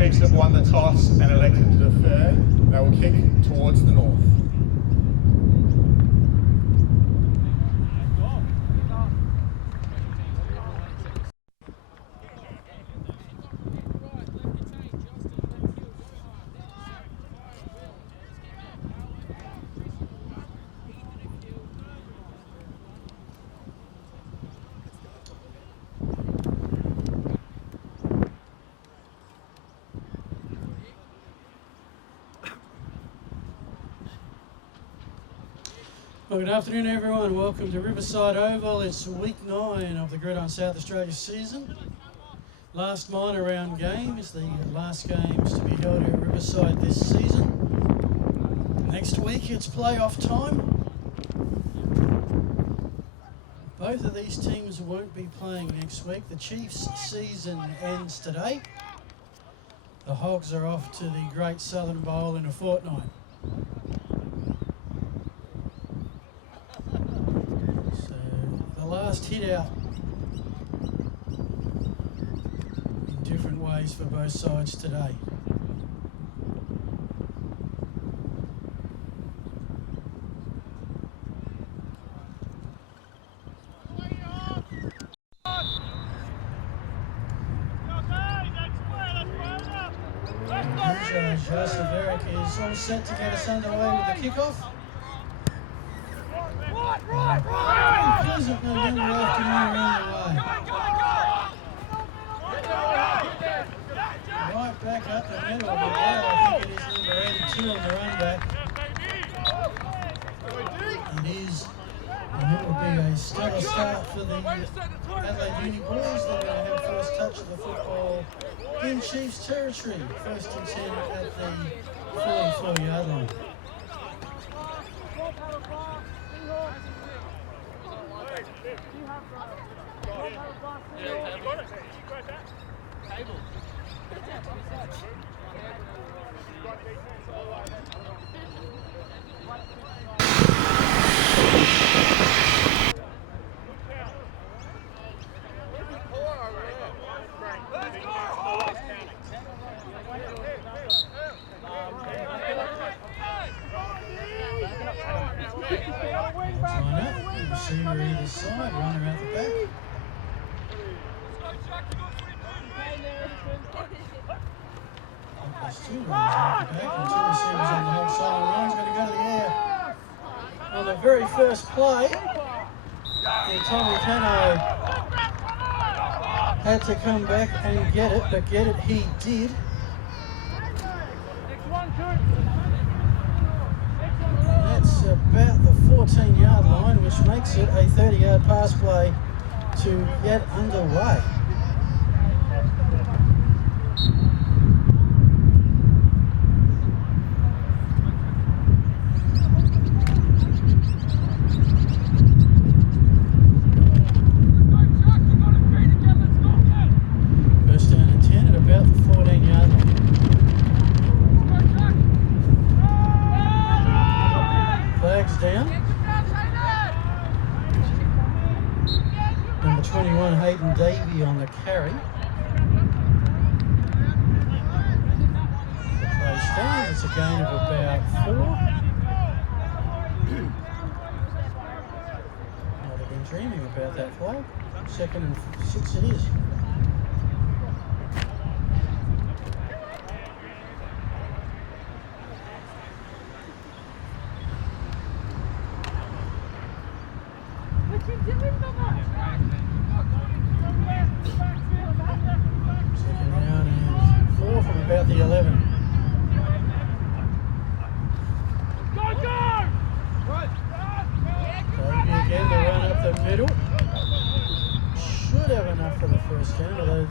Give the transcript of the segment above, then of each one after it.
Chiefs have won the toss and elected to defer. They will kick towards the north. Well, good afternoon everyone, welcome to Riverside Oval. It's week 9 of the Gridiron South Australia season. Last minor round game is the last games to be held at Riverside this season. Next week it's playoff time. Both of these teams won't be playing next week. The Chiefs' season ends today. The Hogs are off to the Great Southern Bowl in a fortnight. Last hit out in different ways for both sides today. Joseph is all set to get us underway with the kickoff. Pleasant November afternoon around the way. Right back up the middle of the ball. I think it is number 82 on the run back. It is, and it will be a stellar start for the Adelaide Uni boys. They're going to have first touch of the football in Chiefs territory. First and 10 at the 44-yard line. Receiver either side, runner out the back. There's two runners out the back and two receivers on the whole side. The run's going to go to the air on the very first play. And Tommy Cano had to come back and get it, but get it he did. That's about the 14-yard line, which makes it a 30-yard pass play to get underway. First down and 10 at about the 14-yard line. Flags down. Number 21, Hayden Davey on the carry. The play stands. It's a gain of about 4. Oh, they've been dreaming about that play. 2nd and 6 it is. Second down and 4 from about the 11. Davey again to run up the middle. Should have enough for the first down, although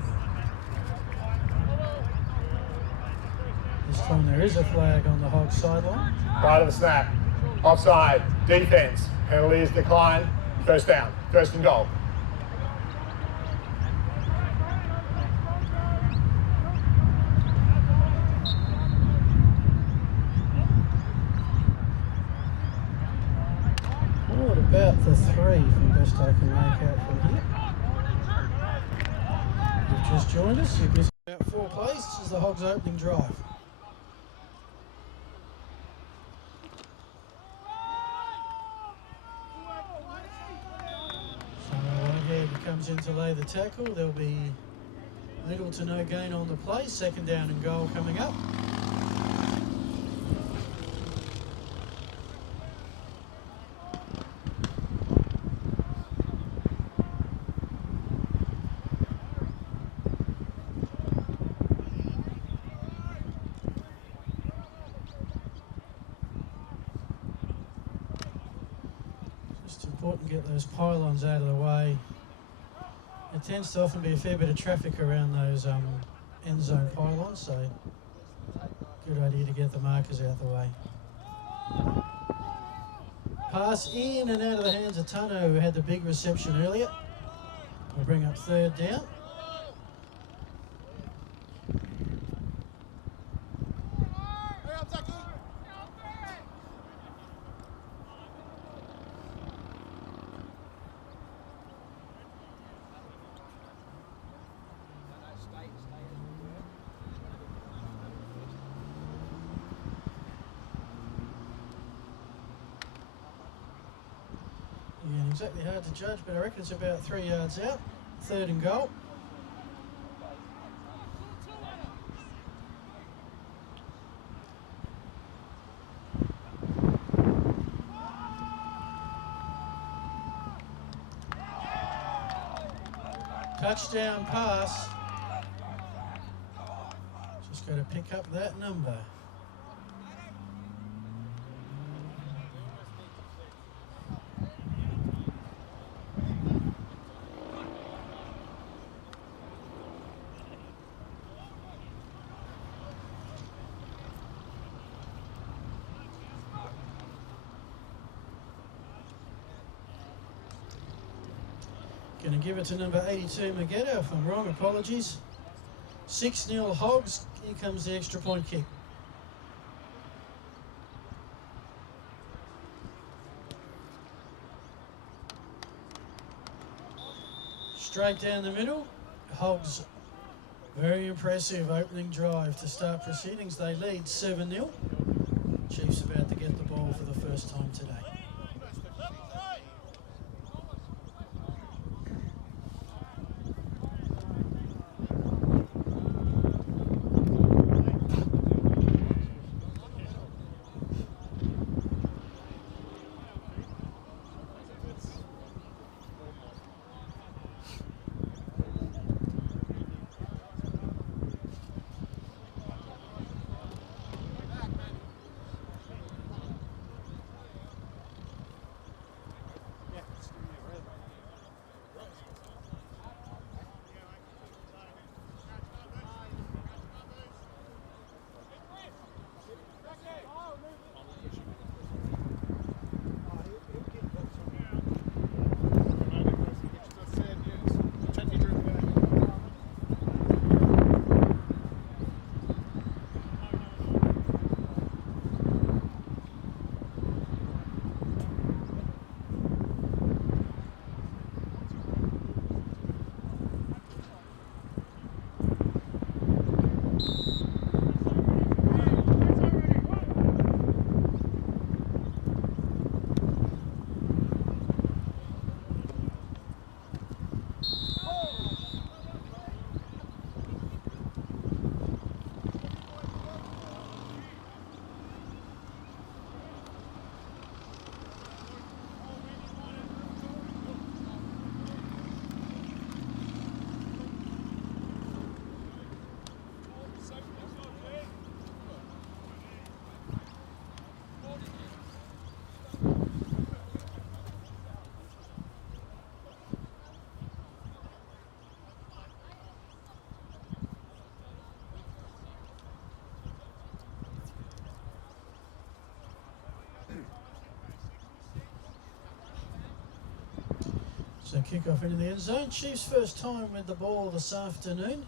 this time there is a flag on the Hogs sideline. Right of the snap. Offside. Defence. Penalty is declined. First down. First and goal. Oh, at about the 3 from best I can make out from here. You've just joined us. You've missed about 4 4 plays. This is the Hogs' opening drive. So Whitehead comes in to lay the tackle. There'll be little to no gain on the play. Second down and goal coming up. Just important to get those pylons out of the way. There tends to often be a fair bit of traffic around those end zone pylons, so good idea to get the markers out the way. Pass in and out of the hands of Tano, who had the big reception earlier. We'll bring up third down. Yeah, exactly hard to judge, but I reckon it's about 3 yards out. Third and goal. Touchdown pass. Just got to pick up that number. Going to give it to number 82, Magetta. If I'm wrong, apologies. 6-0 Hogs. Here comes the extra point kick. Straight down the middle. Hogs, very impressive opening drive to start proceedings. They lead 7-0. Chiefs about to get the ball for the first time today. So kick off into the end zone. Chiefs first time with the ball this afternoon.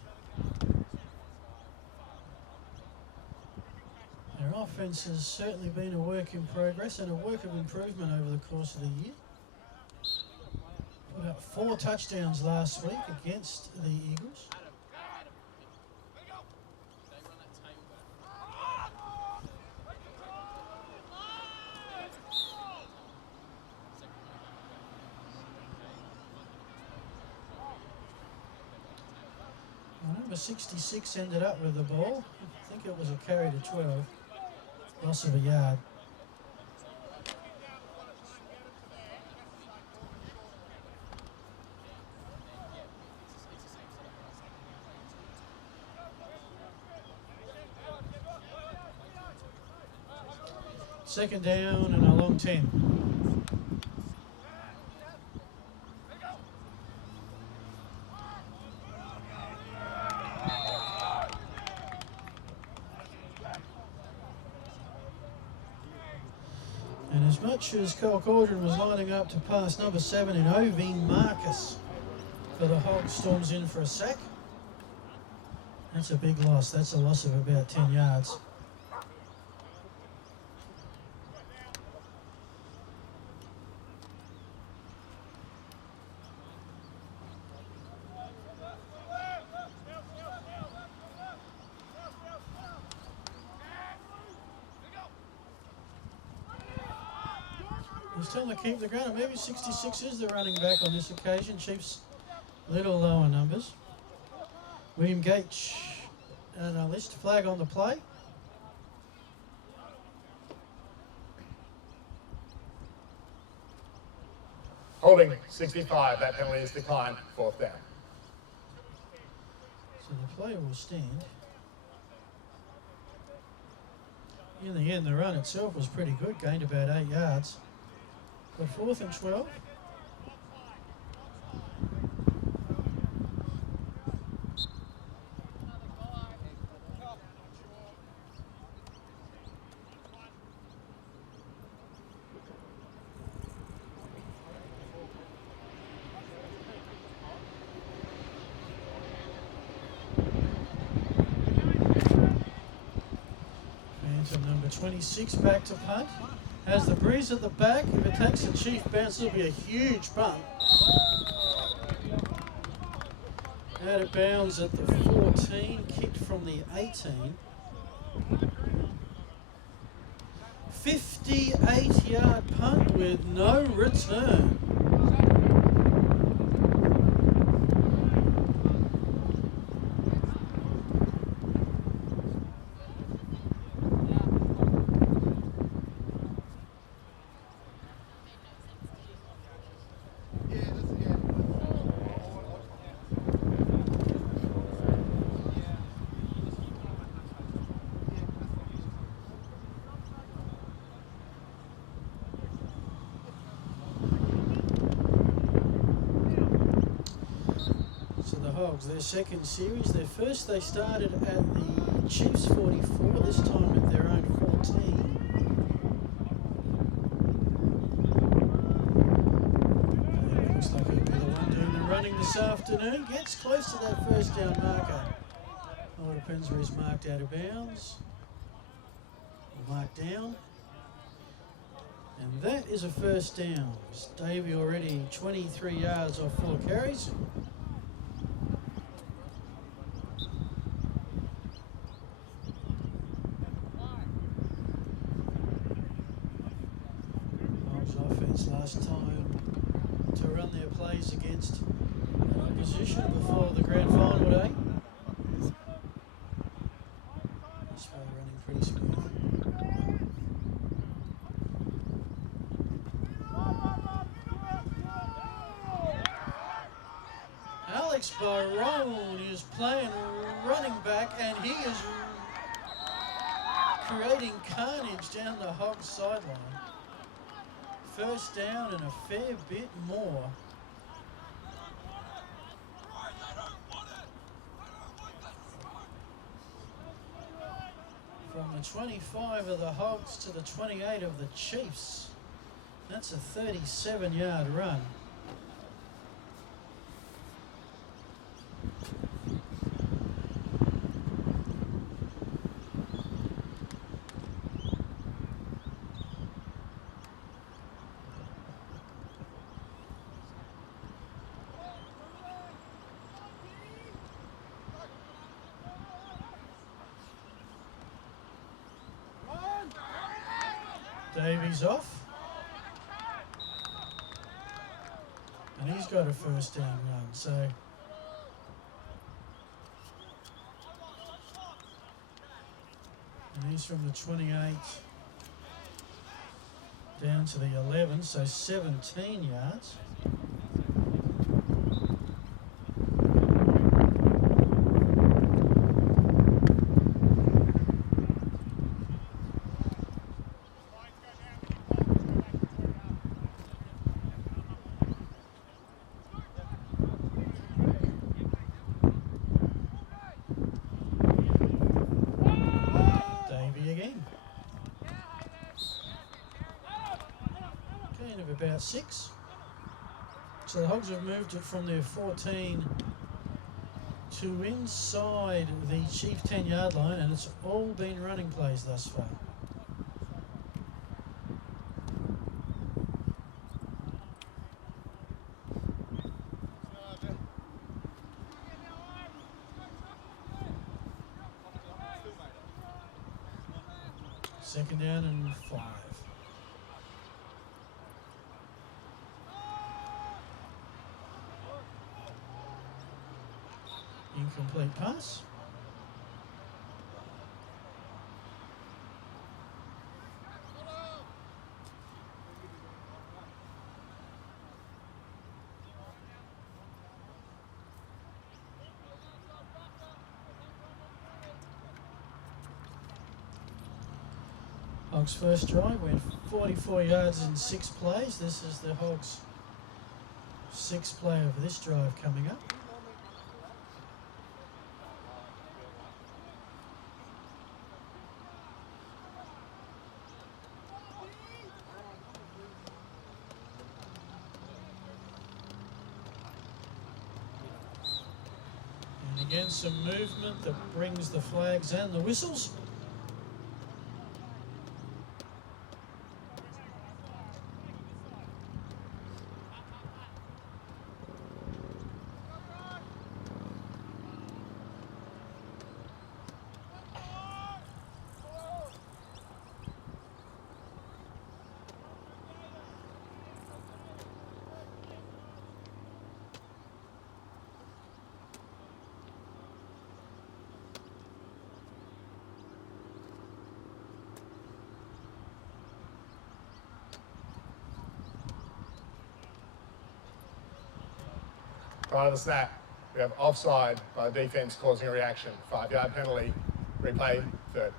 Their offense has certainly been a work in progress and a work of improvement over the course of the year. Put up 4 touchdowns last week against the Eagles. Number 66 ended up with the ball. I think it was a carry to 12. Loss of a yard. Second down and a long 10. And as much as Cole Cauldron was lining up to pass number 7 in Ovine Marcus for the Hogs, storms in for a sack. That's a big loss. That's a loss of about 10 yards. Still to keep the ground. Maybe 66 is the running back on this occasion. Chiefs little lower numbers. William Gates and a list flag on the play. Holding 65. That penalty is declined. 4th down. So the player will stand. In the end, the run itself was pretty good. Gained about 8 yards. But 4th and 12. Phantom number 26 back to punt. Has the breeze at the back. If it takes a chief bounce, it'll be a huge bump. Out of bounds at the 14, kicked from the 18. 58-yard punt with no return. Their second series. Their first they started at the Chiefs 44, this time at their own 14. And looks like it'll be the one doing the running this afternoon. Gets close to that first down marker. Oh, it depends where he's marked out of bounds. Or marked down. And that is a first down. Davey already 23 yards off 4 carries. Last time to run their plays against an opposition before the grand final day. This way running pretty smooth. Alex Barone is playing running back, and he is creating carnage down the Hogs sideline. First down and a fair bit more. From the 25 of the Hogs to the 28 of the Chiefs. That's a 37-yard run. Davies off. And he's got a first down run, so And he's from the 28 down to the 11, so 17 yards. Of about 6. So the Hogs have moved it from their 14 to inside the Chief 10-yard line, and it's all been running plays thus far. Second down and 5. Incomplete pass. Hogs' first drive went 44 yards in 6 plays. This is the Hogs' 6th play of this drive coming up. Again, some movement that brings the flags and the whistles. Prior to the snap, we have offside by the defence causing a reaction. 5-yard penalty, replay, 3rd.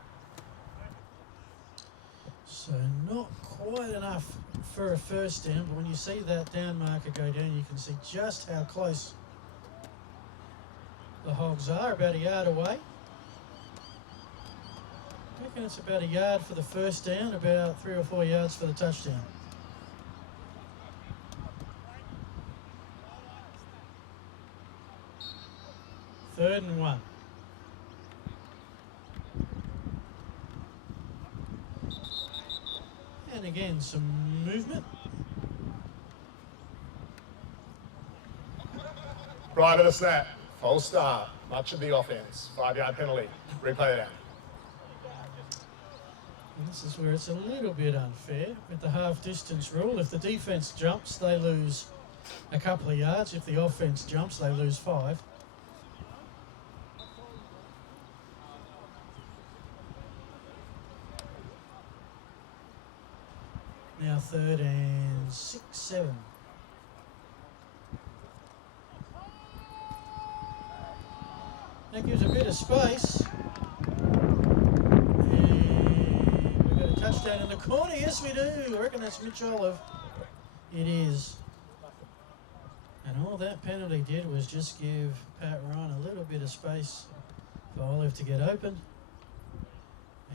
So not quite enough for a first down, but when you see that down marker go down, you can see just how close the Hogs are, about a yard away. I reckon it's about a yard for the first down, about 3 or 4 yards for the touchdown. Third and 1. And again, some movement. Prior to the snap, false start, much of the offence. 5-yard penalty, replay down. And this is where it's a little bit unfair with the half-distance rule. If the defence jumps, they lose a couple of yards. If the offence jumps, they lose 5. Now 3rd and 6, 7. That gives a bit of space. And we've got a touchdown in the corner. Yes, we do. I reckon that's Mitch Olive. It is. And all that penalty did was just give Pat Ryan a little bit of space for Olive to get open.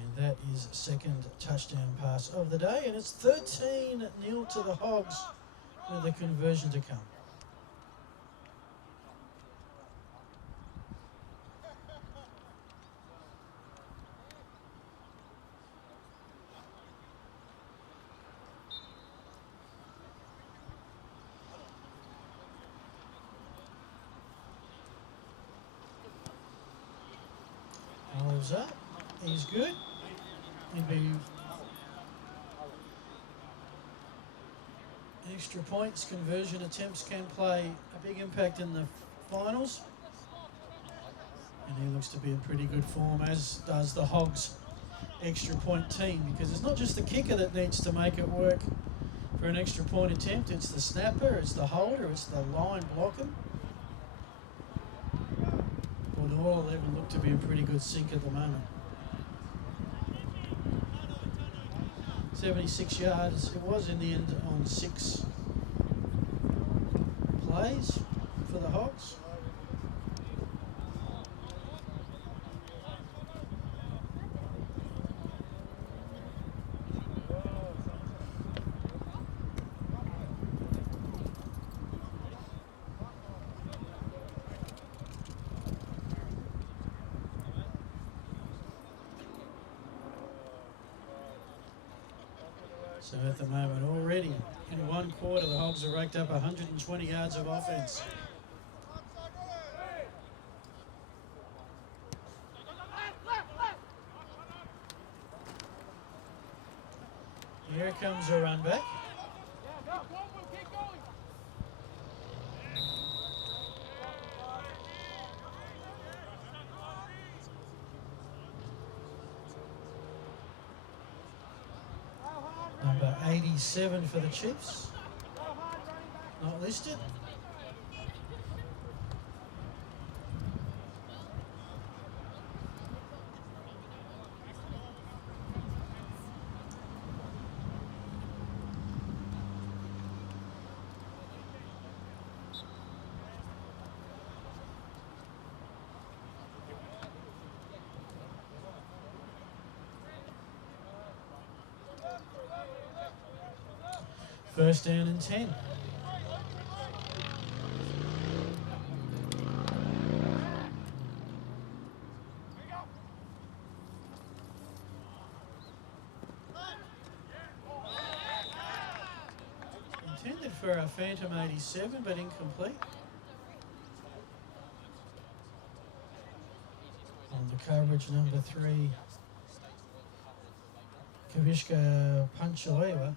And that is second touchdown pass of the day. And it's 13-0 to the Hogs with a conversion to come. Olive's up. He's good. Extra points, conversion attempts can play a big impact in the finals. And he looks to be in pretty good form, as does the Hogs extra point team, because it's not just the kicker that needs to make it work for an extra point attempt. It's the snapper, it's the holder, it's the line blocking. Well, all 11 look to be a pretty good sync at the moment. 76 yards. It was in the end on 6 plays for the Hogs. So at the moment, already in one quarter, the Hogs have raked up 120 yards of offense. Here comes a run back. Number 87 for the Chiefs. Not listed. First down and 10. Intended for a Phantom 87, but incomplete. On the coverage, number 3, Kavishka Panchalewa.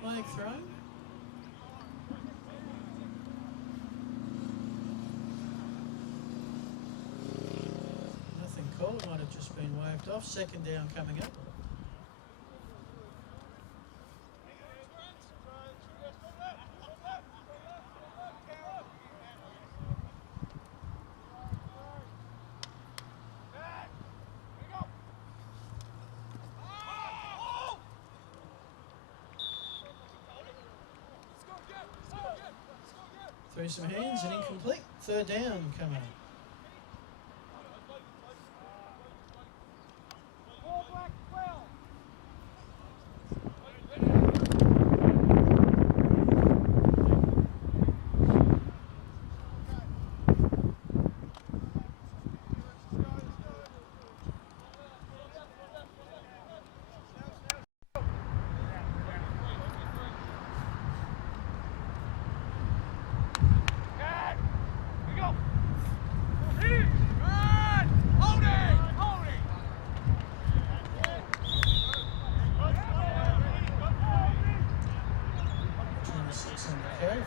Flag thrown. Nothing called, might have just been waved off. Second down coming up. Through some hands and incomplete. Third down coming up.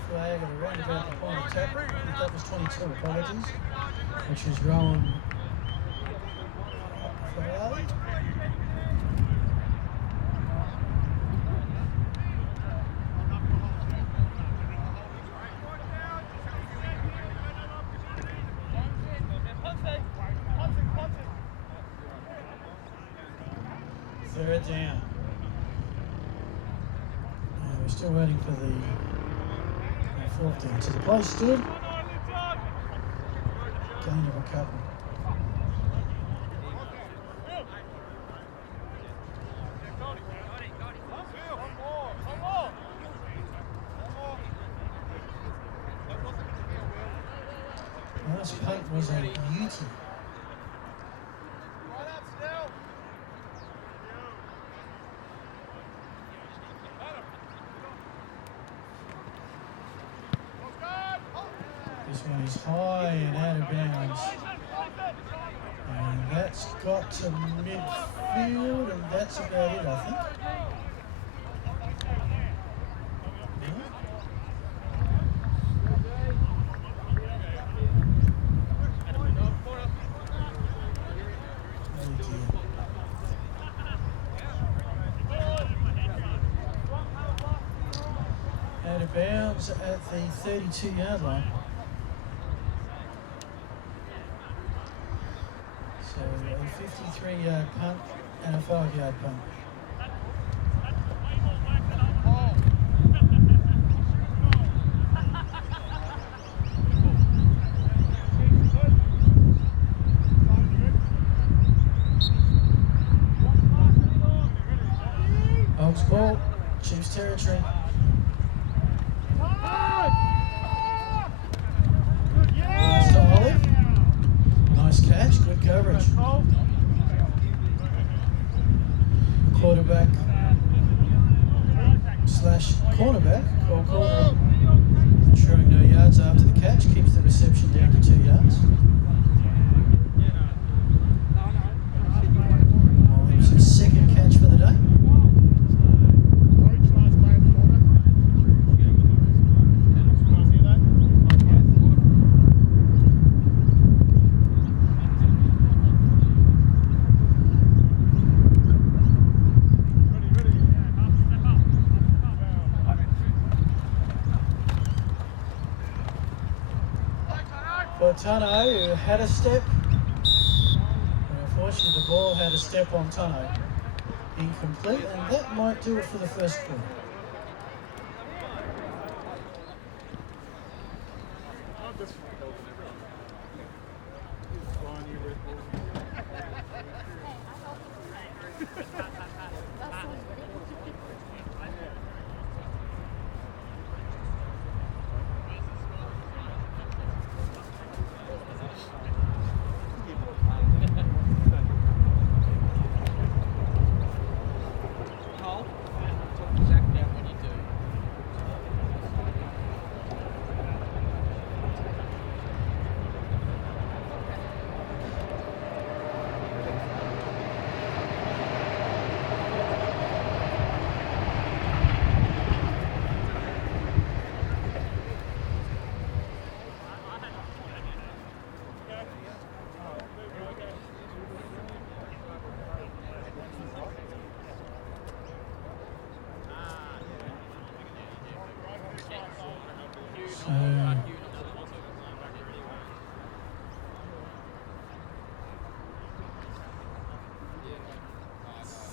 Flag at around about the point of tackle. I think that was 22, apologies. Which is Rowan Ferrari. Third down. We're still waiting for the fourth down. So the play stood. Gain of a couple. Last punt was a beauty. This one is high and out of bounds. And that's got to mid field, and that's about it, I think. Out of bounds at the 32-yard line. So a 53-yard punt and a 5-yard punt. Hogs ball, Chiefs territory. Pass to Olive. Nice catch, good coverage. Quarterback slash cornerback, call corner. Ensuring no yards after the catch, keeps the reception down to 2 yards. Olive's his second catch for the day. Tano, who had a step, and unfortunately the ball had a step on Tano. Incomplete, and that might do it for the first quarter.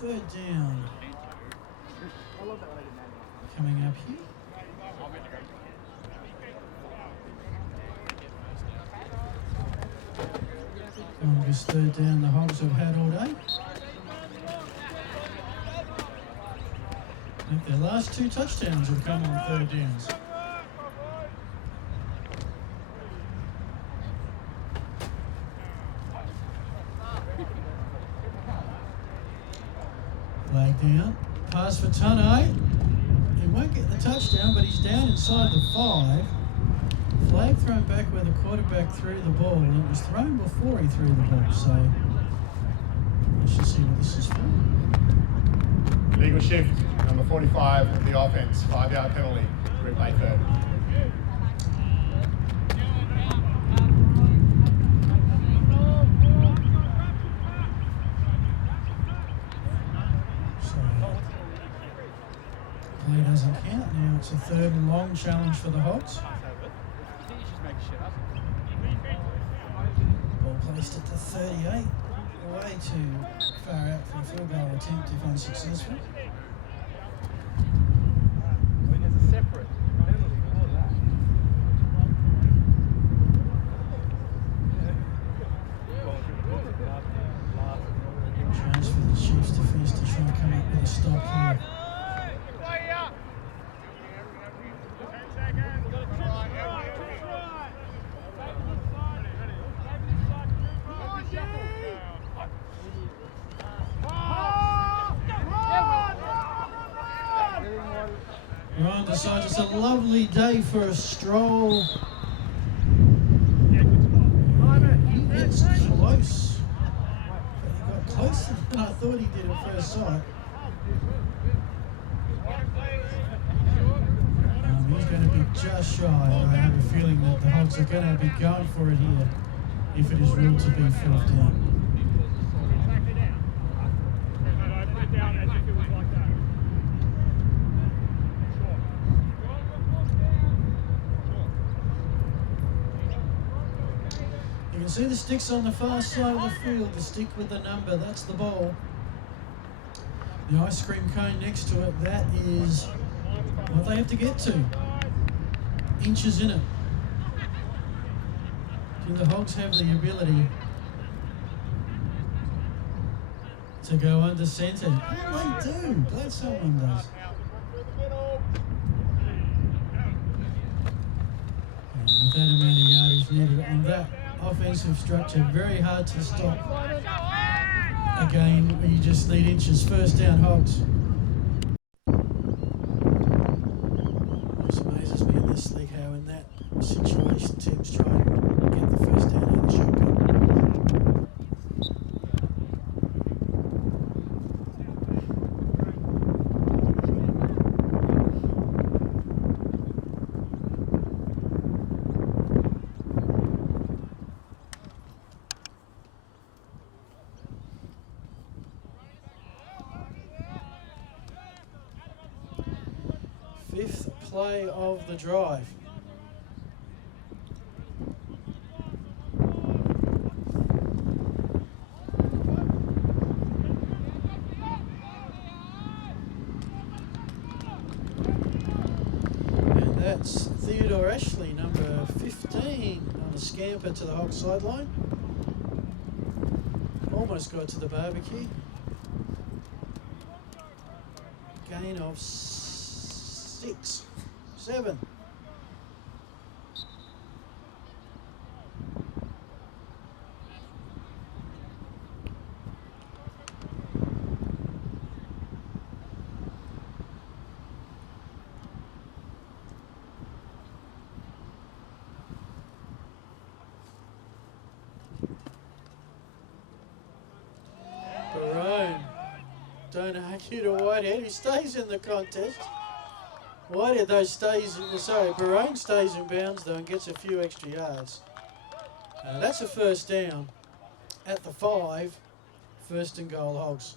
Third down. Coming up here. Longest third down the Hogs have had all day. I think their last 2 touchdowns have come on third downs. Flag down. Pass for Tano. He won't get the touchdown, but he's down inside the 5. Flag thrown back where the quarterback threw the ball. It was thrown before he threw the ball, so let's just see what this is for. Legal shift, number 45 of the offense, 5-yard penalty, replay third. Play doesn't count now. It's a third and long challenge for the Hogs. Ball placed at the 38. Way too far out for a field goal attempt if unsuccessful. There's a separate penalty for that. Chance for the Chiefs defence to try and come up with a stop here. Ryan decides it's a lovely day for a stroll. He gets close. But he got closer than I thought he did. hit at first sight. He's going to be just shy. I have a feeling that the Hogs are going to be going for it here if it is ruled to be fourth down. You can see the sticks on the far side of the field, the stick with the number, that's the ball. The ice cream cone next to it, that is what they have to get to. Inches in it. Do the Hogs have the ability to go under centre? Oh, they do. Glad someone does. And with that amount of yardage needed on that offensive structure, very hard to stop a game where you just need inches. First down, Hogs. It amazes me in this league how in that situation teams try and get the first down out of the shotgun. Fifth play of the drive. And that's Theodore Ashley, number 15, on a scamper to the Hog sideline. Almost got to the barbecue. Gain of 6, 7. Barone, don't argue to Whitehead, he stays in the contest. Whitehead though Barone stays in bounds though and gets a few extra yards. That's a first down at the 5, first and goal Hogs.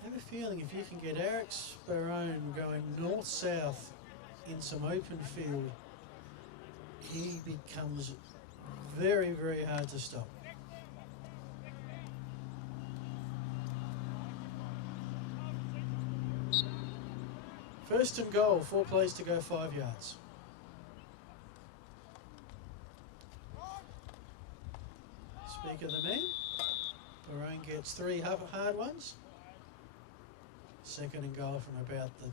I have a feeling if you can get Eric Barone going north-south in some open field, he becomes very, very hard to stop. First and goal, 4 plays to go, 5 yards. Speak of the man, Barone gets 3 hard ones. Second and goal from about the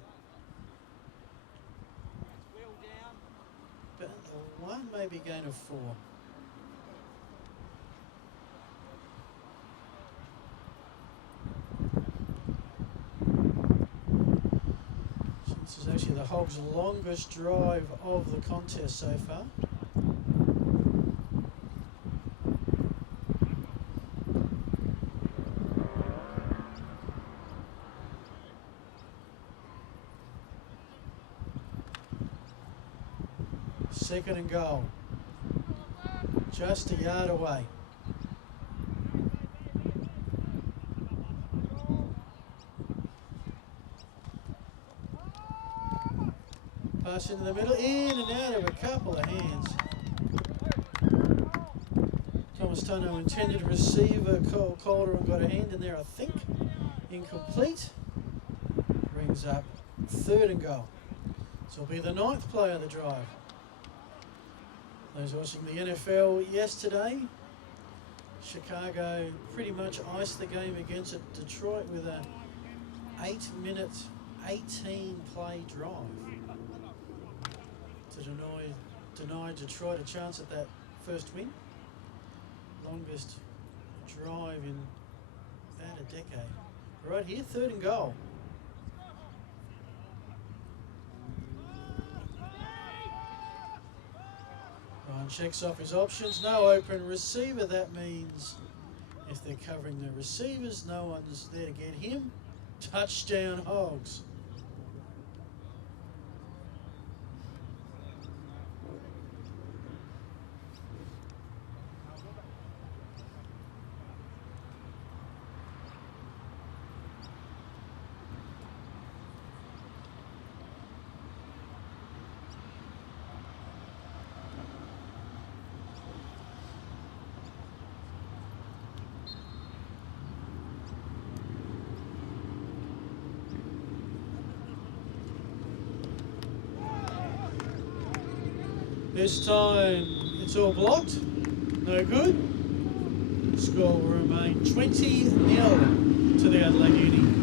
one, maybe gain of 4. This is actually the Hogs' longest drive of the contest so far. Second and goal. Just a yard away. Pass into the middle, in and out of a couple of hands. Thomas Tono intended receiver, Cole Calder, and got a hand in there, I think. Incomplete. Brings up third and goal. So it'll be the 9th play of the drive. Those watching the NFL yesterday, Chicago pretty much iced the game against Detroit with a 8-minute, 18-play drive to deny Detroit a chance at that first win. Longest drive in about a decade. Right here, third and goal. John checks off his options. No open receiver. That means if they're covering the receivers, no one's there to get him. Touchdown, Hogs. This time it's all blocked, no good. Score will remain 20-0 to the Adelaide Uni.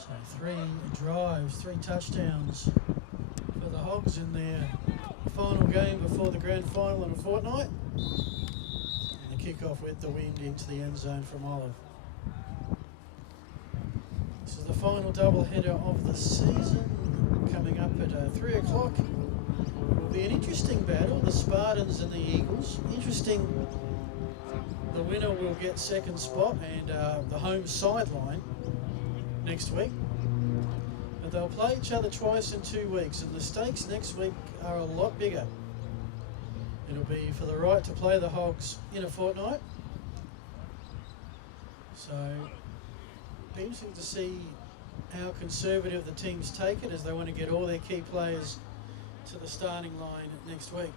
So 3 drives, 3 touchdowns for the Hogs in their final game before the grand final in a fortnight. And the kickoff with the wind into the end zone from Olive. This is the final doubleheader of the season, coming up at 3 o'clock. Will be an interesting battle, the Spartans and the Eagles. Interesting, the winner will get second spot and the home sideline next week. But they'll play each other twice in 2 weeks, and the stakes next week are a lot bigger. It'll be for the right to play the Hogs in a fortnight. So, be interesting to see how conservative the teams take it as they want to get all their key players to the starting line next week.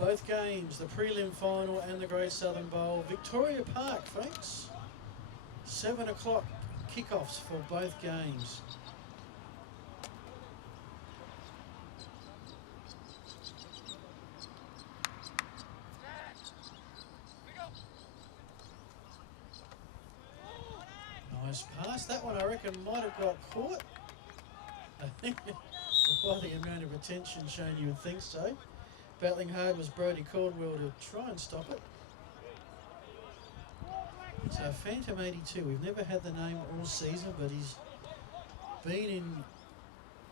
Both games, the prelim final and the Great Southern Bowl, Victoria Park, folks. 7 o'clock kickoffs for both games. Nice pass. That one I reckon might have got caught. I think by the amount of attention shown you would think so. Battling hard was Brodie Caldwell to try and stop it. So Phantom 82, we've never had the name all season, but he's been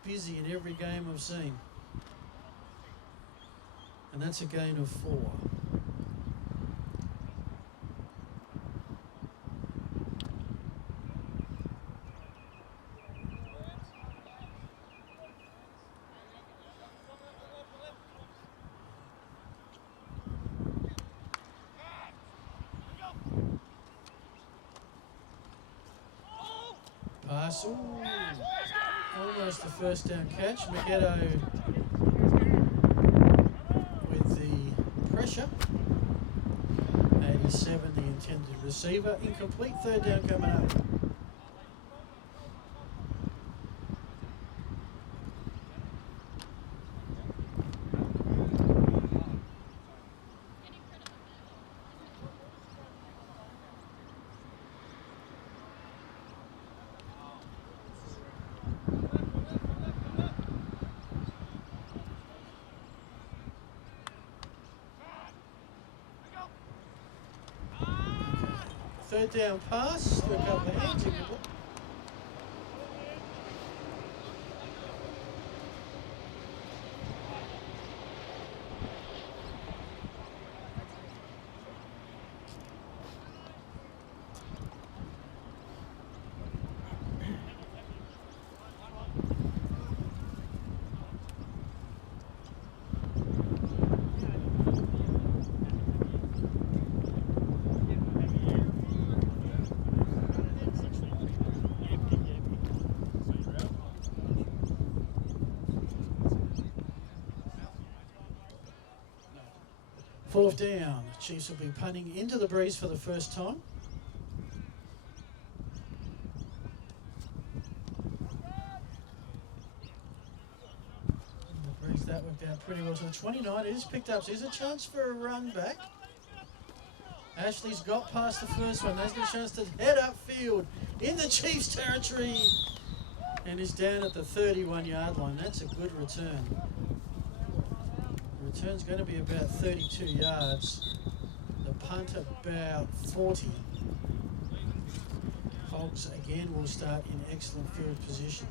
busy in every game I've seen. And that's a gain of 4. Pass, almost a first down catch. Maggetto with the pressure. 87, the intended receiver. Incomplete, third down coming up. Third down pass to a couple of hands. Fourth down. Chiefs will be punting into the breeze for the first time. The breeze, that worked out pretty well to the 29. It is picked up, so there's a chance for a run back. Ashley's got past the first one. There's a chance to head upfield in the Chiefs' territory and is down at the 31-yard line. That's a good return. The return's going to be about 32 yards. The punt about 40. Hogs again will start in excellent field position.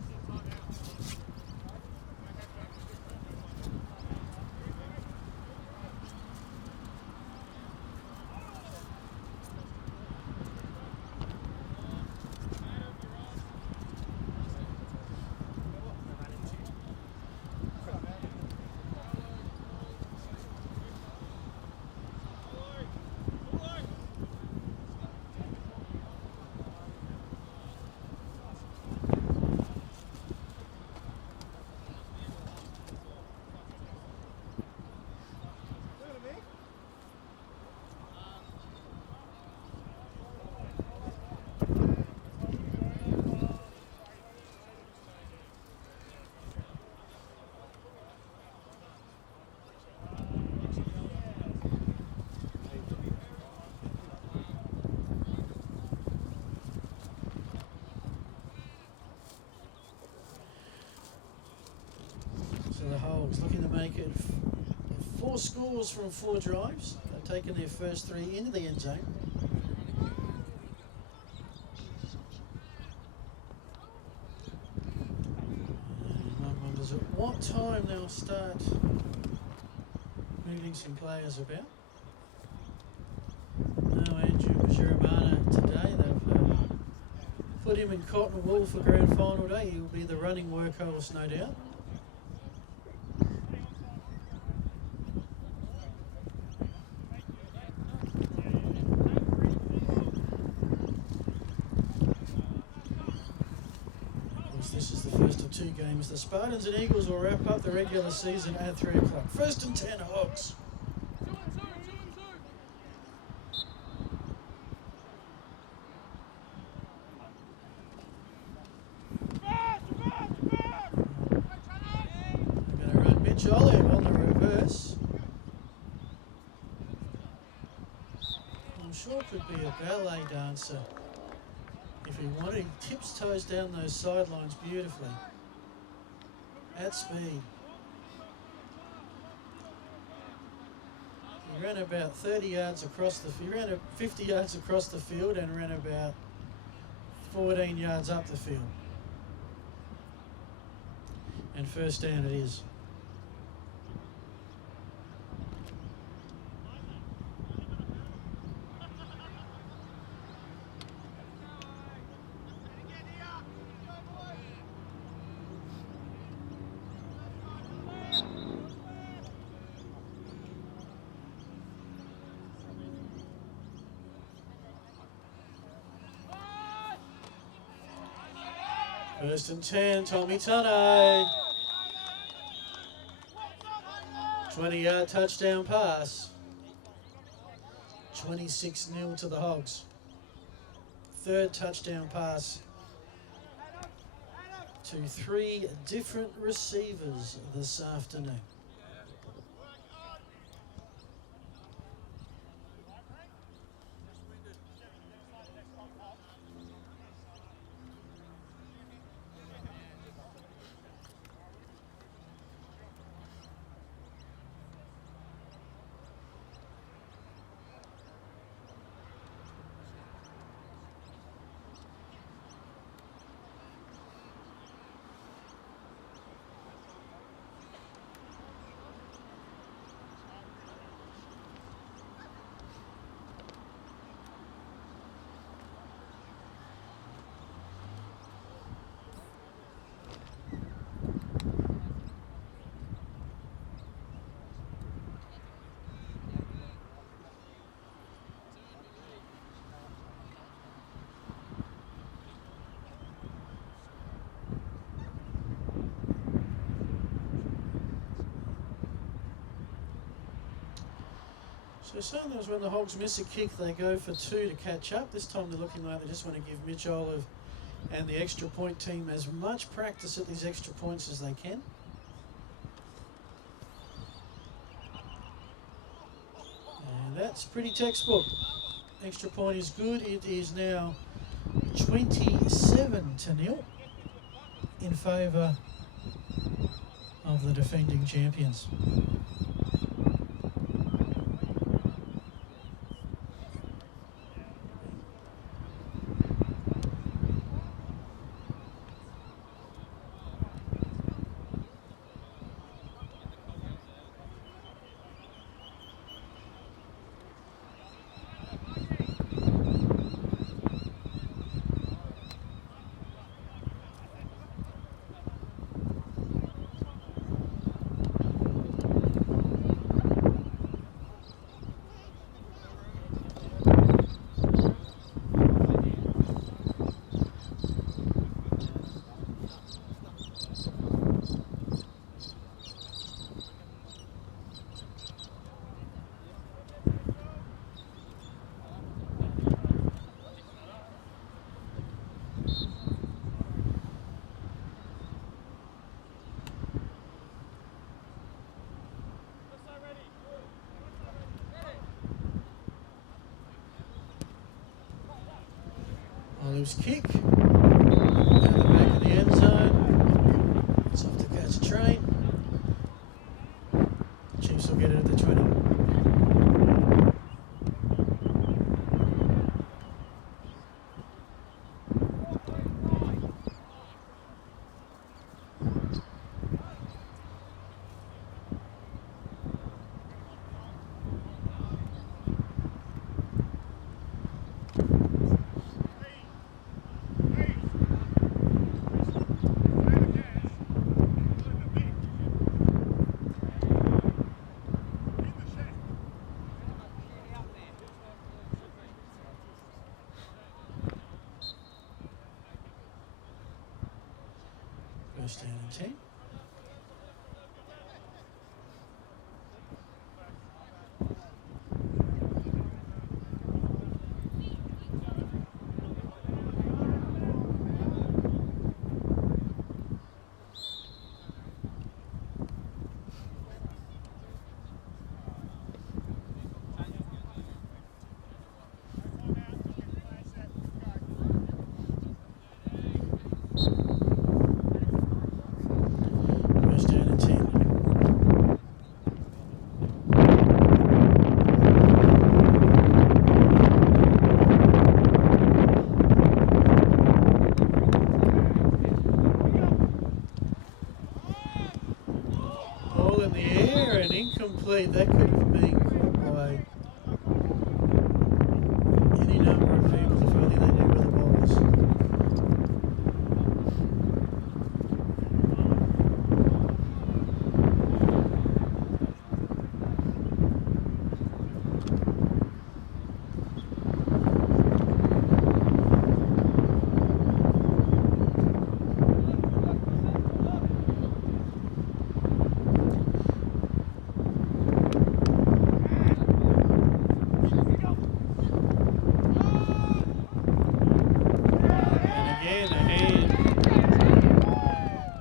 So the Hogs looking to make it 4 scores from 4 drives. They've taken their first 3 into the end zone. And one wonders at what time they'll start moving some players about. No Andrew Giramana today. They've put him in cotton wool for grand final day. He'll be the running workhorse, no doubt. This is the first of 2 games. The Spartans and Eagles will wrap up the regular season at 3 o'clock. First and 10, Hogs. They're going to run Mitch Olive on the reverse. I'm sure could be a ballet dancer. If he wanted, he tips toes down those sidelines beautifully. At speed. He ran about 30 yards across the field. He ran 50 yards across the field and ran about 14 yards up the field. And first down it is. First and 10, Tommy Tunno. 20-yard touchdown pass. 26-0 to the Hogs. 3rd touchdown pass to 3 different receivers this afternoon. So sometimes when the Hogs miss a kick, they go for 2 to catch up. This time they're looking like they just want to give Mitch Olive and the extra point team as much practice at these extra points as they can. And that's pretty textbook. Extra point is good. It is now 27-0 in favour of the defending champions. Olive's kick, down the back of the end zone, it's off to catch train. Chiefs will get it at the 20. First down and 10. First down and 10. Ball in the air and incomplete. That could have been caught by any number of people if only they knew where the ball was.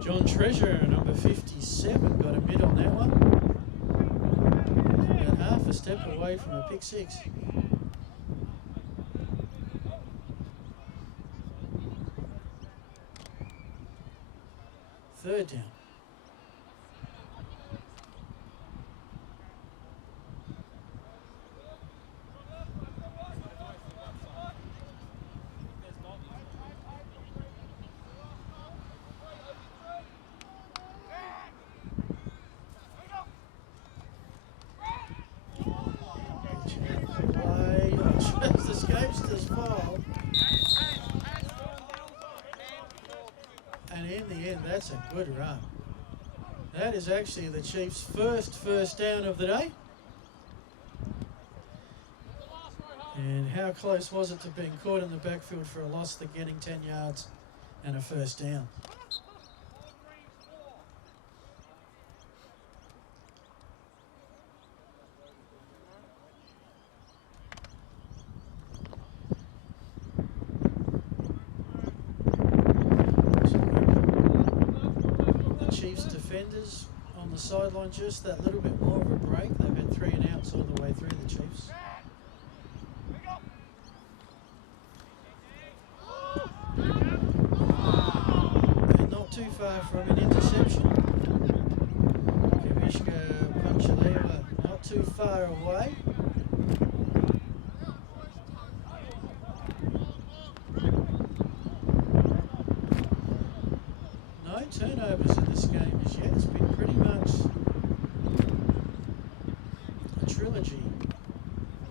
John Treasure, number 57, got a mid on that one. About half a step away from a pick six. Third down. Just escapes this fall. And in the end, that's a good run. That is actually the Chiefs' first down of the day. And how close was it to being caught in the backfield for a loss than getting 10 yards and a first down? defenders on the sideline just that little bit more of a break. They've had 3 and outs all the way through, the Chiefs. And not too far from an interception. Kavishka Punchaleva not too far away. No turnovers in this game as yet. It's been pretty much a trilogy.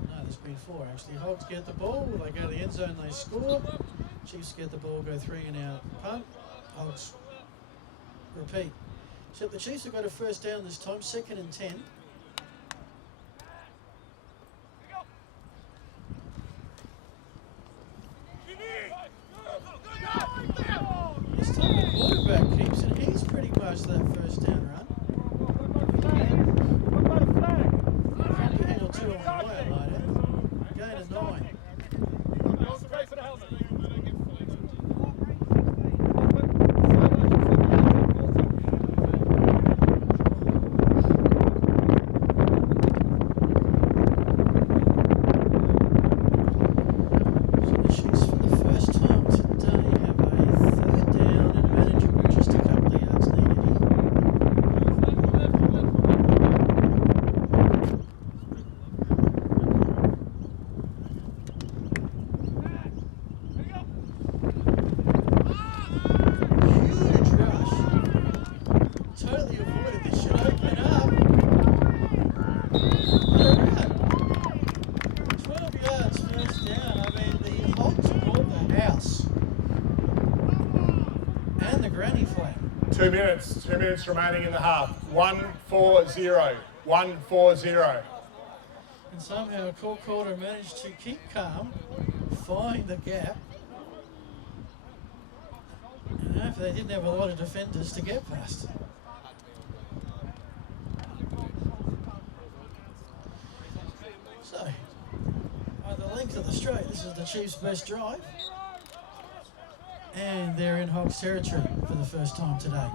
No, there's been 4 actually. Hogs get the ball, they go to the end zone, they score. Chiefs get the ball, go 3 and out, punt. Hogs repeat. Except the Chiefs have got a first down this time, 2nd and 10. This time the quarterback keeps it. He's pretty much that first down run. Hang on 2 on the way, I like it. Gain of 9. Two minutes remaining in the half. 1-4-0. 1-4-0. And somehow Corker managed to keep calm, find the gap. And they didn't have a lot of defenders to get past. So, by the length of the straight, this is the Chiefs' best drive. And they're in Hogs territory for the first time today.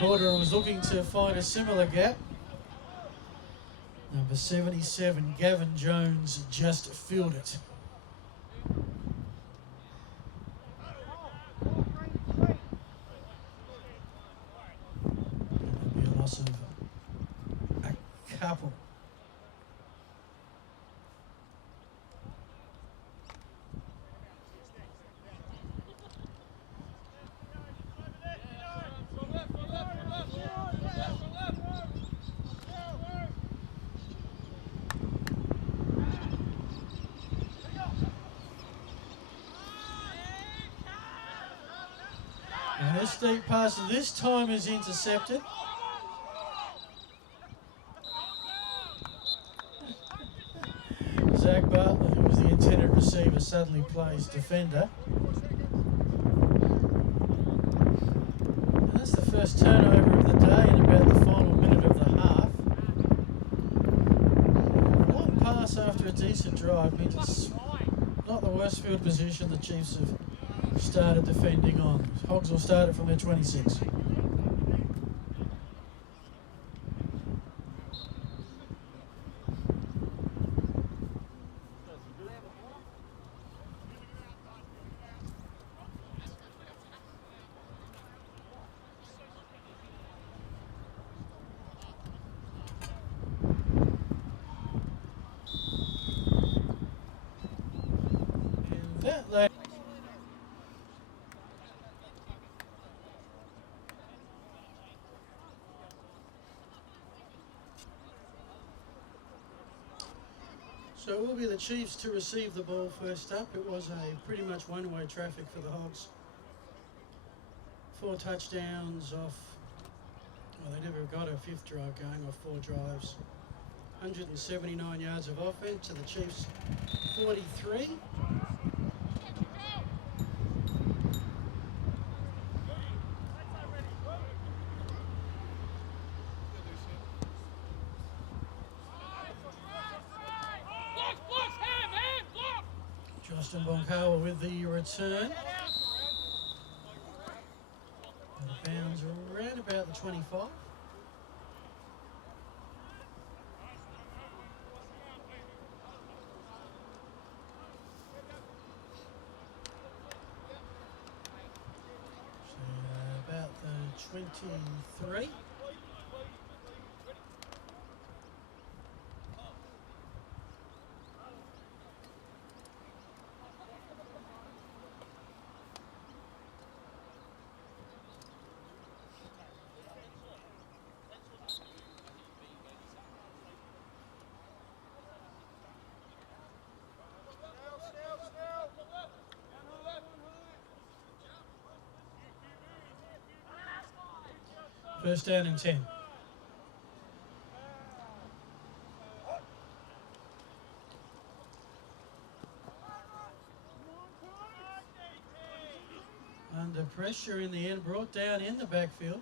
Porter was looking to find a similar gap. Number 77, Gavin Jones, just filled it. There'll be a loss of a couple. And this deep pass this time is intercepted. Zach Bartlett, who was the intended receiver, suddenly plays defender. And that's the first turnover of the day in about the final minute of the half. One pass after a decent drive means it's not the worst field position the Chiefs have started defending on. Hogs will start it from their 26. And that led So it will be the Chiefs to receive the ball first up. It was a pretty much one-way traffic for the Hogs. 4 touchdowns off, well, they never got a 5th drive going off 4 drives. 179 yards of offense to the Chiefs 43. Justin Bonkawa with the return. And the bounds around about the 25. So about the 23. First down and 10. Under pressure in the end, brought down in the backfield.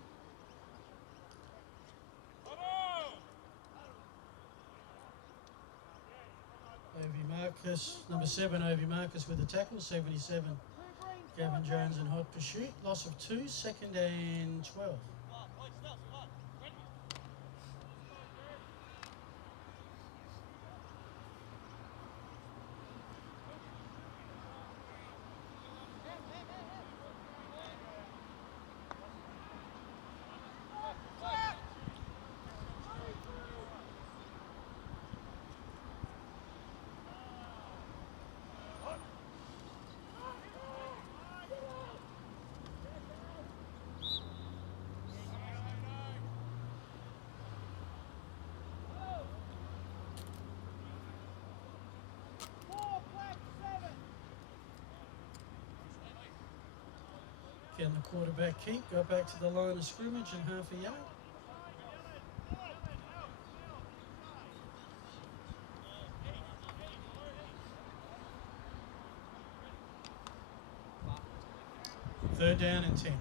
Ovi Marcus, number 7, Ovi Marcus with the tackle, 77. Gavin Jones in hot pursuit. Loss of 2, second and 12. Can the quarterback keep? Go back to the line of scrimmage and half a yard. Third down and 10.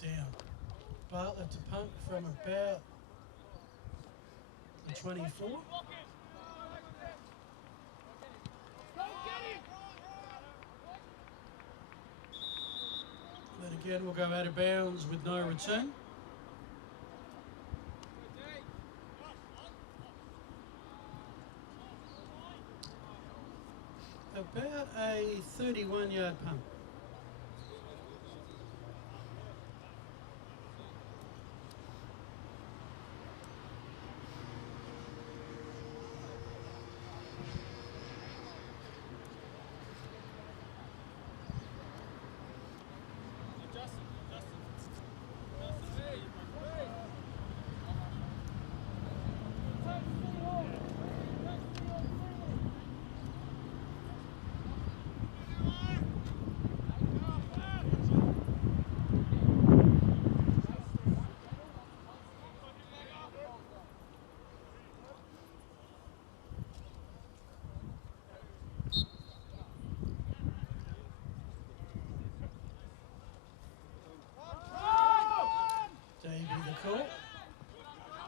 Down. Bartlett to punt from about the 24. But again, we'll go out of bounds with no return. About a 31-yard punt.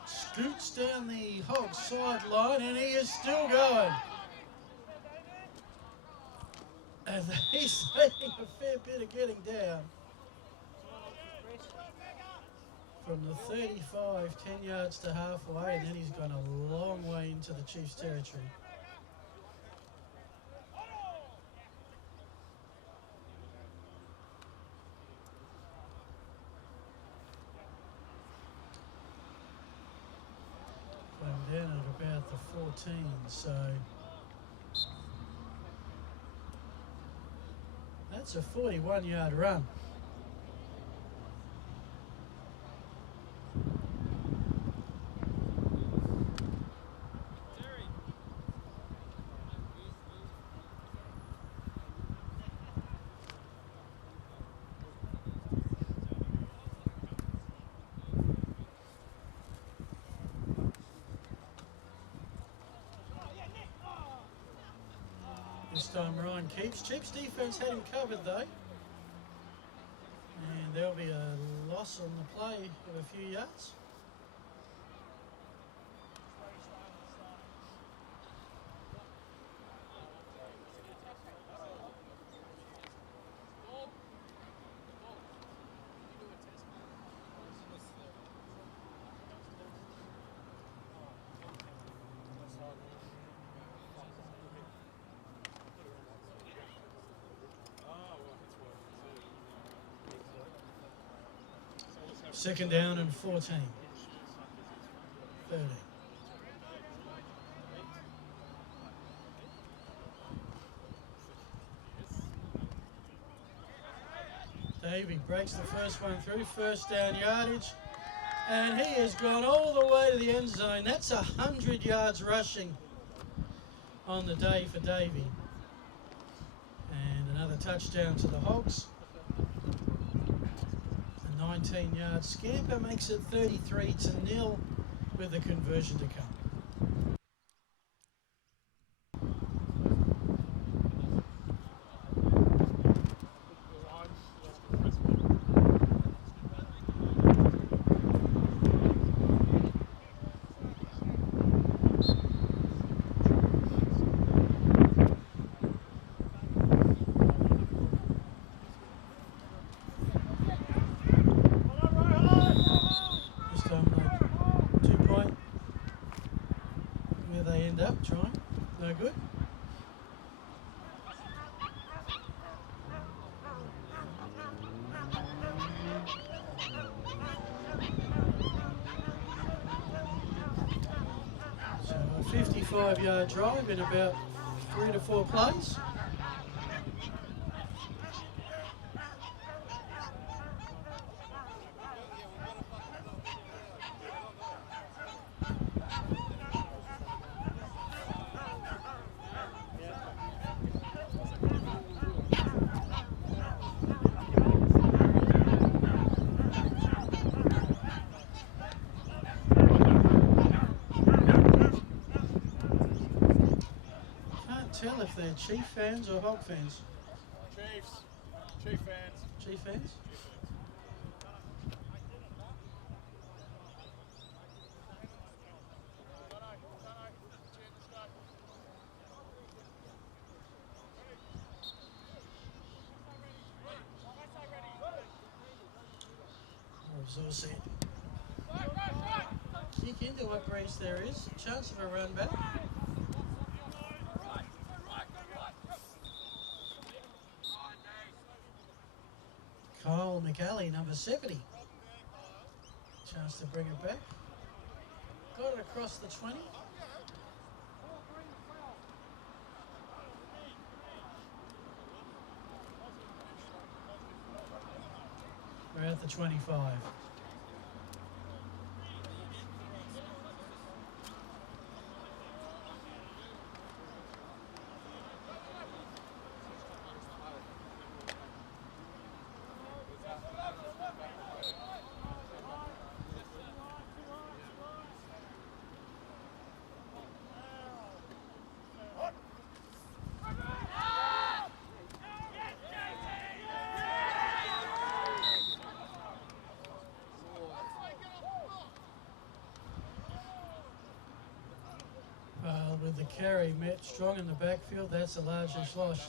Scoots down the Hog sideline and he is still going. And he's taking a fair bit of getting down. From the 35, 10 yards to halfway, and then he's gone a long way into the Chiefs' territory. Down at about the 14, so It's a 41-yard run. This time Ryan keeps. Chiefs defence had him covered though. And there'll be a loss on the play of a few yards. Second down and 14. 30. Davey breaks the first one through, first down yardage, and he has gone all the way to the end zone. That's 100 yards rushing on the day for Davey. And another touchdown to the Hogs. 19-yard scamper makes it 33-0 with the conversion to come. Trying, no good. So a 55-yard drive in about 3 to 4 plays. Tell if they're Chief fans or Hog fans. Chiefs. Chief fans. Chief fans? All said. Kick into what Breeze there is. Chance of a run back. Kyle McAlley, number 70. Chance to bring it back. Got it across the 20. We're at the 25. With the carry, Matt Strong in the backfield, that's a large loss.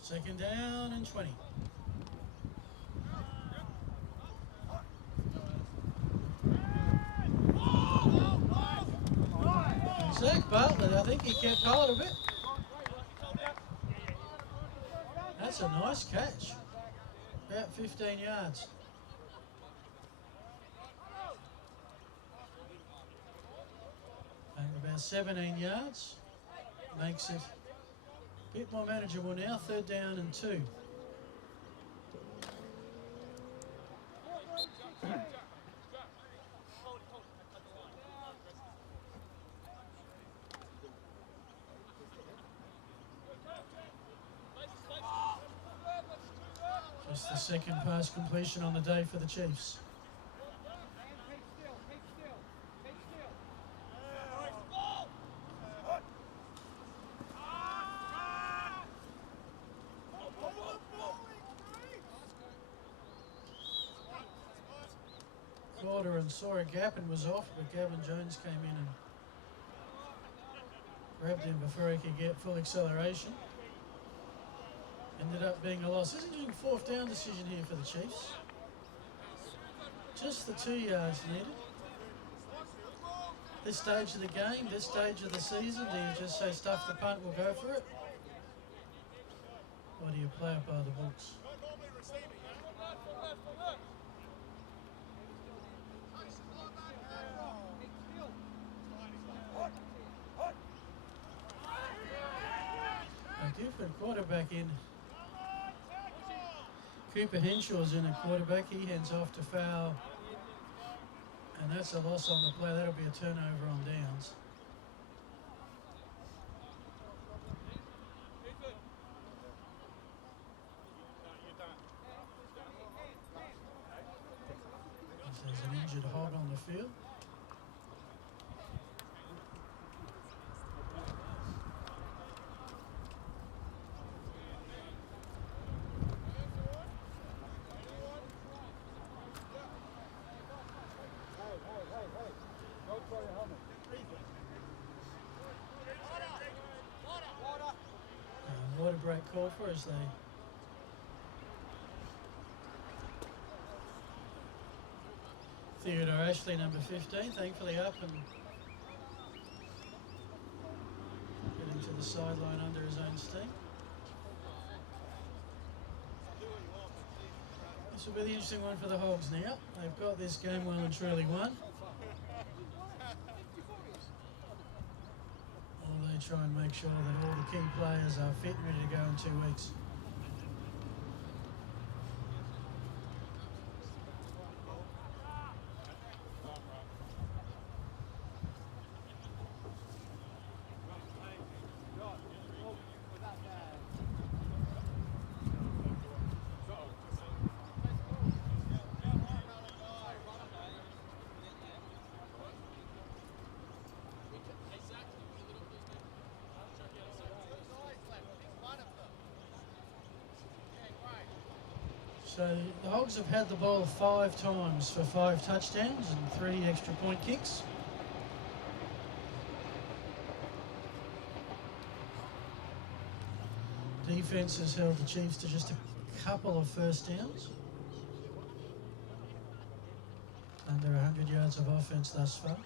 Second down and 20. Zach Bartlett, I think he kept hold of it. That's a nice catch. About 15 yards. And about 17 yards. Makes it a bit more manageable now. 3rd down and 2. Just the second pass completion on the day for the Chiefs. Quarter and saw a gap and was off, but Gavin Jones came in and grabbed him before he could get full acceleration. Ended up being a loss. This is a 4th down decision here for the Chiefs. Just the 2 yards needed. This stage of the game, this stage of the season, do you just say stuff the punt, we'll go for it? Or do you play it by the books? A different quarterback in. Cooper Henshaw's in at quarterback. He heads off to foul. And that's a loss on the play. That'll be a turnover on downs. There's an injured hog on the field. Water break call for us, they. Theodore Ashley, number 15, thankfully up and getting to the sideline under his own steam. This will be the interesting one for the Hogs now. They've got this game well and truly won. Or they try and make sure that all the key players are fit and ready to go in 2 weeks. So the Hogs have had the ball 5 times for 5 touchdowns and 3 extra point kicks. Defense has held the Chiefs to just a couple of first downs. Under 100 yards of offense thus far.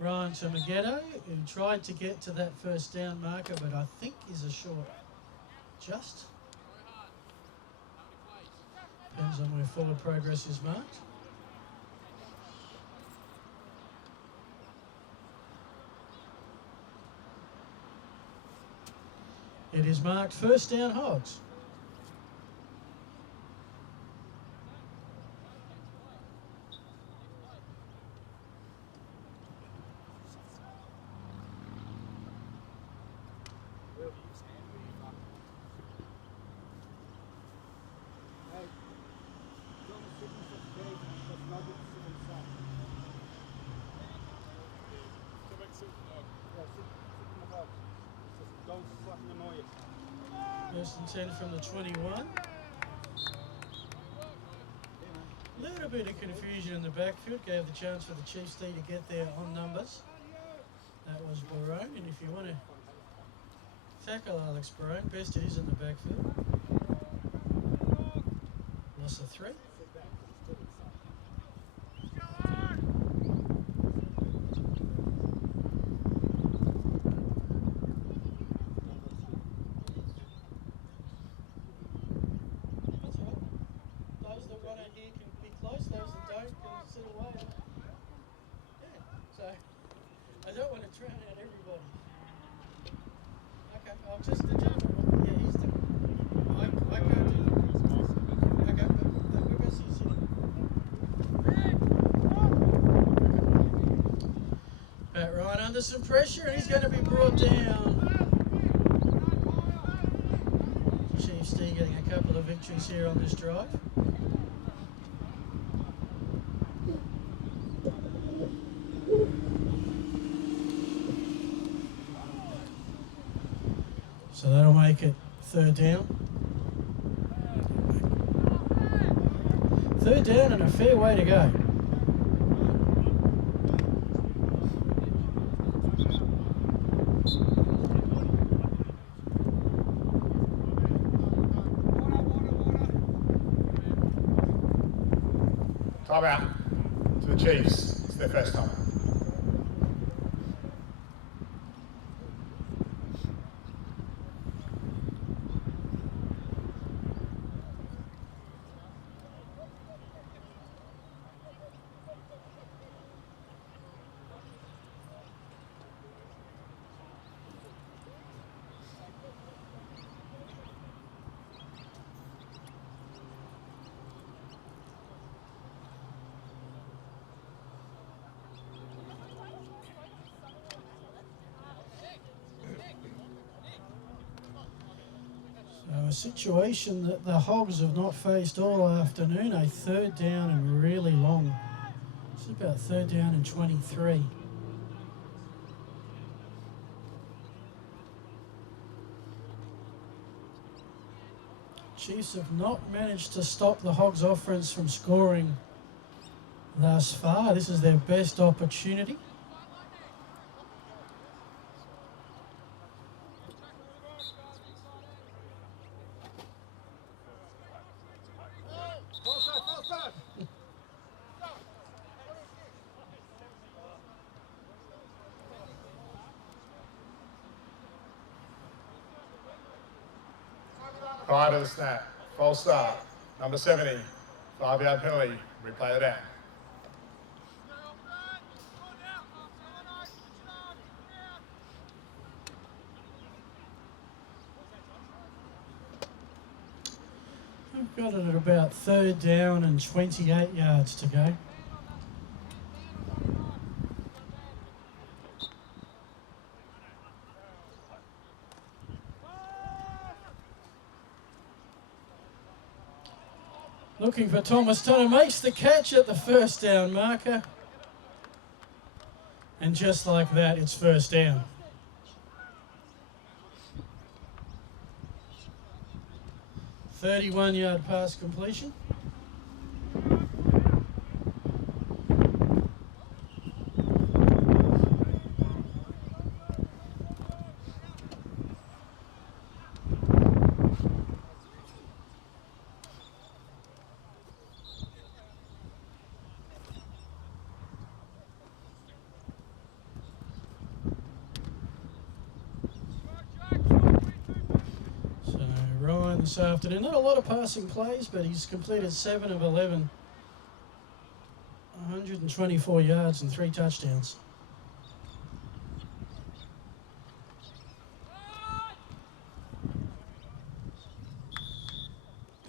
Ryan Tomagetto, who tried to get to that first down marker, but I think is a short just. Depends on where forward progress is marked. It is marked first down Hogs. First and 10 from the 21. A little bit of confusion in the backfield. Gave the chance for the Chiefs D to get there on numbers. That was Barone. And if if you want to tackle Alex Barone, best it is in the backfield. Loss of 3. Those that run out here can be close, those that don't can sit away. Yeah, so I don't want to drown out everybody. Okay, I'll just the gentleman. Yeah, he's the. I can't do that. Okay, but we're going to see Pat Ryan under some pressure, and he's going to be brought down. Chiefs D getting a couple of victories here on this drive. So that'll make it 3rd down. 3rd down and a fair way to go. Timeout to the Chiefs. It's their first time. A situation that the Hogs have not faced all afternoon, a 3rd down and really long. It's about 3rd down and 23. Chiefs have not managed to stop the Hogs offense from scoring thus far. This is their best opportunity. Prior to the snap, false start, number 70, 5-yard penalty, replay the down. We've got it at about 3rd down and 28 yards to go. Looking for Thomas Turner, makes the catch at the 1st down marker. And just like that, it's 1st down. "31-yard pass completion. This afternoon. Not a lot of passing plays, but he's completed 7 of 11. 124 yards and 3 touchdowns.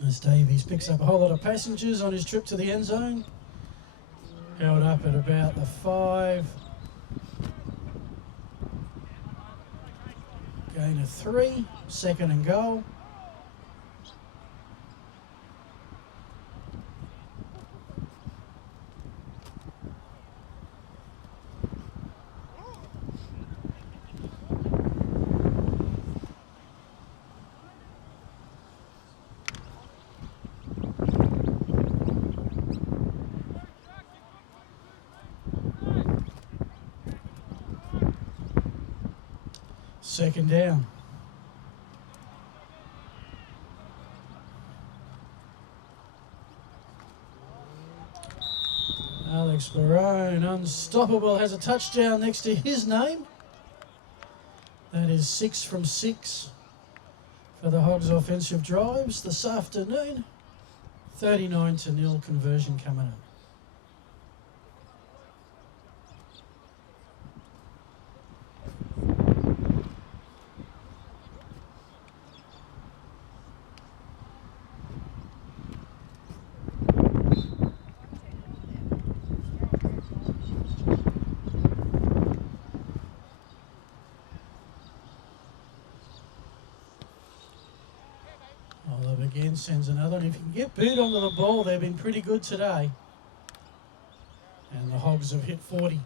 As Davies picks up a whole lot of passengers on his trip to the end zone. Held up at about the 5. Gain of 3. 2nd and goal. Second down. Alex Barone, unstoppable, has a touchdown next to his name. That is 6 from 6 for the Hogs offensive drives this afternoon. 39-0 conversion coming up. Olive again sends another, and if you can get boot onto the ball, they've been pretty good today. And the Hogs have hit 40.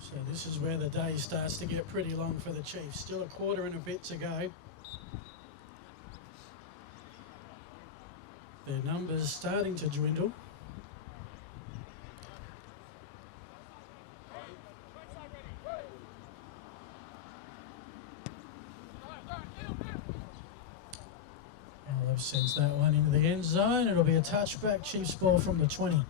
So this is where the day starts to get pretty long for the Chiefs. Still a quarter and a bit to go. Their numbers starting to dwindle. Olive sends that one into the end zone. It'll be a touchback. Chiefs ball from the 20.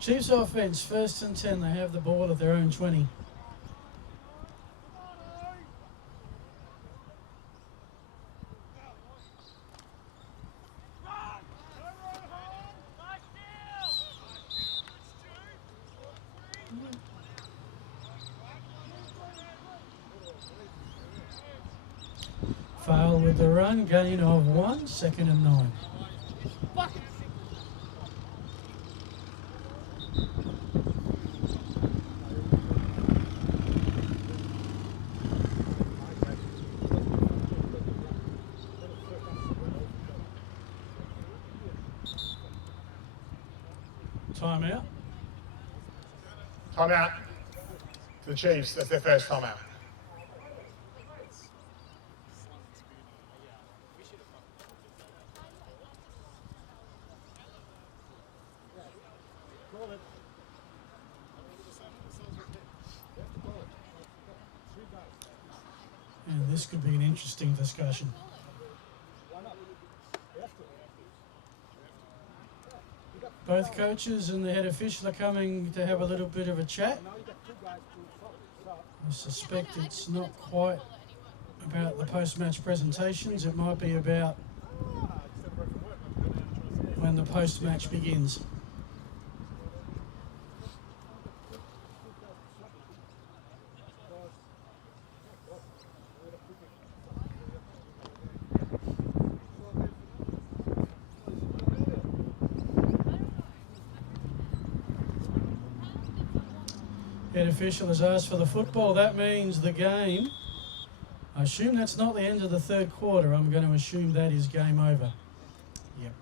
Chiefs offense, 1st and 10. They have the ball at their own 20. Fail with the run, gain of 1, 2nd and 9. Timeout. Timeout for the Chiefs. That's their first timeout. And this could be an interesting discussion. Both coaches and the head official are coming to have a little bit of a chat. I suspect it's not quite about the post-match presentations. It might be about when the post-match begins. Head official has asked for the football. That means the game. I assume that's not the end of the 3rd quarter. I'm going to assume that is game over. Yep.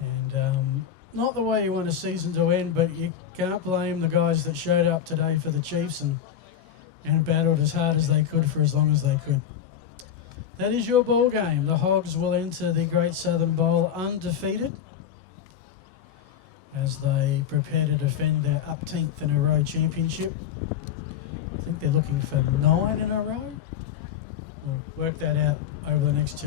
And not the way you want a season to end, but you can't blame the guys that showed up today for the Chiefs and battled as hard as they could for as long as they could. That is your ball game. The Hogs will enter the Great Southern Bowl undefeated as they prepare to defend their 18th in a row championship. I think they're looking for 9 in a row. We'll work that out over the next 2 weeks.